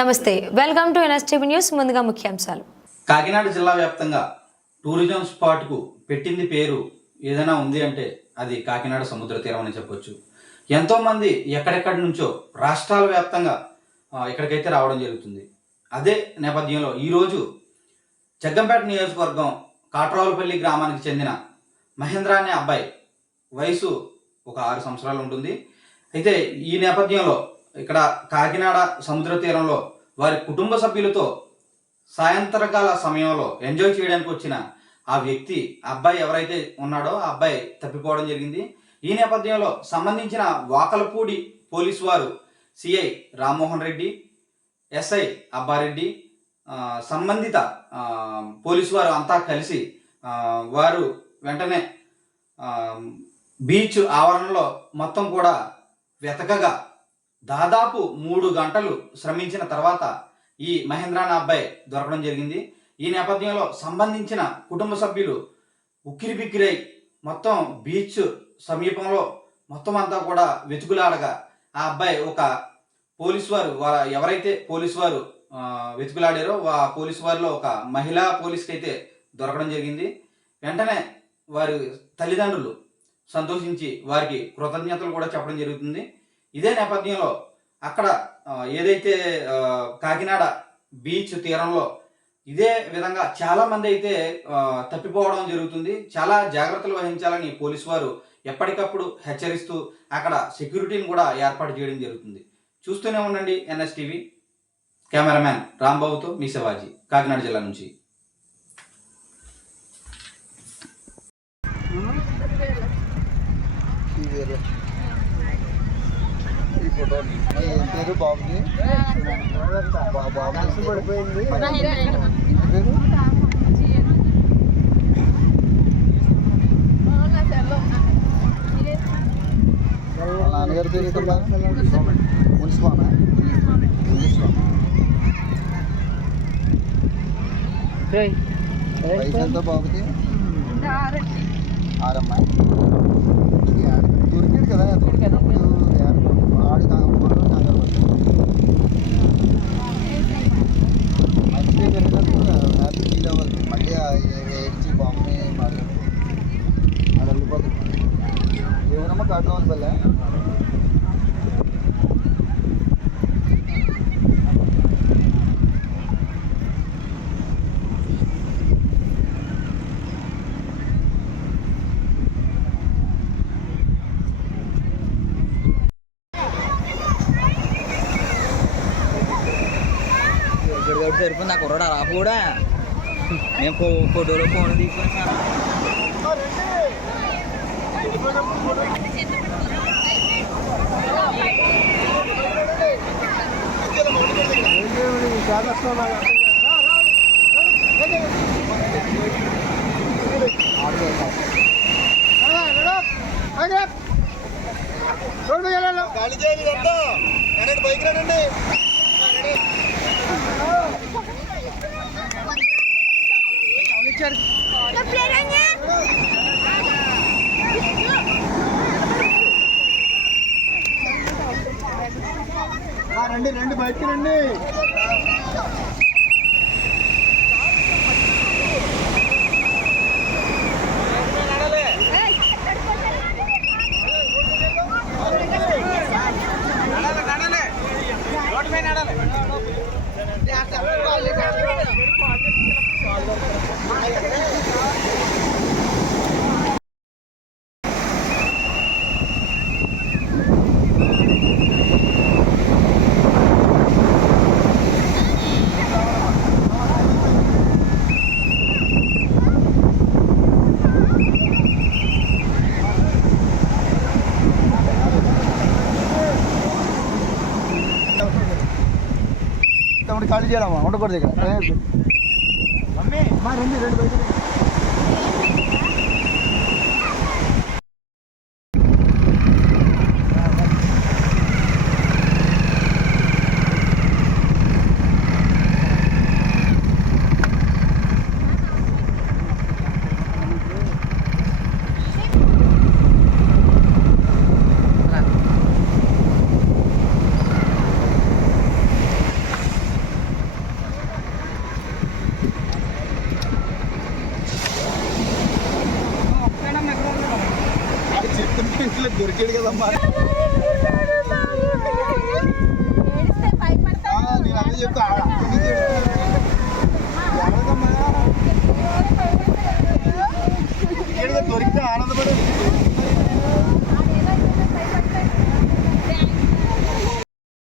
నమస్తే, welcome to NSTV news. ముందుగా ముఖ్యాంశాలు. కాకినాడ జిల్లా వ్యాప్తంగా టూరిజం స్పాట్కు పెట్టింది పేరు ఏదైనా ఉంది అంటే అది కాకినాడ సముద్ర తీరం అని చెప్పొచ్చు. ఎంతోమంది ఎక్కడెక్కడి నుంచో రాష్ట్రాల వ్యాప్తంగా ఇక్కడికైతే రావడం జరుగుతుంది. అదే నేపథ్యంలో ఈరోజు జగ్గంపేట నియోజకవర్గం కాట్రావులపల్లి గ్రామానికి చెందిన మహేంద్ర అనే అబ్బాయి వయసు ఒక 6 సంవత్సరాలు ఉంటుంది. అయితే ఈ నేపథ్యంలో ఇక్కడ కాకినాడ సముద్ర తీరంలో వారి కుటుంబ సభ్యులతో సాయంత్రకాల సమయంలో ఎంజాయ్ చేయడానికి వచ్చిన ఆ వ్యక్తి అబ్బాయి ఎవరైతే ఉన్నాడో ఆ అబ్బాయి తప్పిపోవడం జరిగింది. ఈ నేపథ్యంలో సంబంధించిన వాకలపూడి పోలీసు వారు సిఐ రామ్మోహన్ రెడ్డి, ఎస్ఐ అబ్బారెడ్డి, సంబంధిత పోలీసు వారు అంతా కలిసి వారు వెంటనే బీచ్ ఆవరణలో మొత్తం కూడా వెతకగా దాదాపు 3 గంటలు శ్రమించిన తర్వాత ఈ మహేంద్రాన అబ్బాయి దొరకడం జరిగింది. ఈ నేపథ్యంలో సంబంధించిన కుటుంబ సభ్యులు ఉక్కిరిబిక్కిరై మొత్తం బీచ్ సమీపంలో మొత్తం అంతా కూడా వెతుకులాడగా ఆ అబ్బాయి ఒక పోలీసు వారు ఎవరైతే పోలీసు వారు వెతుకులాడారో ఆ పోలీసు వారిలో ఒక మహిళా పోలీస్కి అయితే దొరకడం జరిగింది. వెంటనే వారి తల్లిదండ్రులు సంతోషించి వారికి కృతజ్ఞతలు కూడా చెప్పడం జరుగుతుంది. ఇదే నేపథ్యంలో అక్కడ ఏదైతే కాకినాడ బీచ్ తీరంలో ఇదే విధంగా చాలా మంది అయితే తప్పిపోవడం జరుగుతుంది. చాలా జాగ్రత్తలు వహించాలని పోలీసు వారు ఎప్పటికప్పుడు హెచ్చరిస్తూ అక్కడ సెక్యూరిటీని కూడా ఏర్పాటు చేయడం జరుగుతుంది. చూస్తూనే ఉండండి ఎన్ఎస్టీవీ. కెమెరామ్యాన్ రాంబాబుతో మీ శివాజీ, కాకినాడ జిల్లా నుంచి. పేరు బాబుది పడిపోయింది. నాన్నగారి పేరు మున్సిపానా వయసు ఎంత బాబుది? 6 అమ్మాయి దొరికాడు కదా ఆడి మంచిగా జరిగినట్టు హ్యాపీ ఫీల్ అవ్వాలి. మళ్ళీ ఏడ్చి బాగుంది అది వెళ్ళిపోతుంది. ఏమన్నా కాటరావాలి పల్లె సరిపోయింది. నాకు కుర్రాడు అలా కూడా మేము ఫోటోలో ఫోన్ తీసుకున్నాం. బైక్ రండి. రండి బయటికి రండి. ఖాళీ చేయాలమ్మా ఉండకూడదు ఇక్కడ. రండి బయట. దొరికాడు కదమ్మా. నేను అదే చెప్తా ఎవరికమ్మా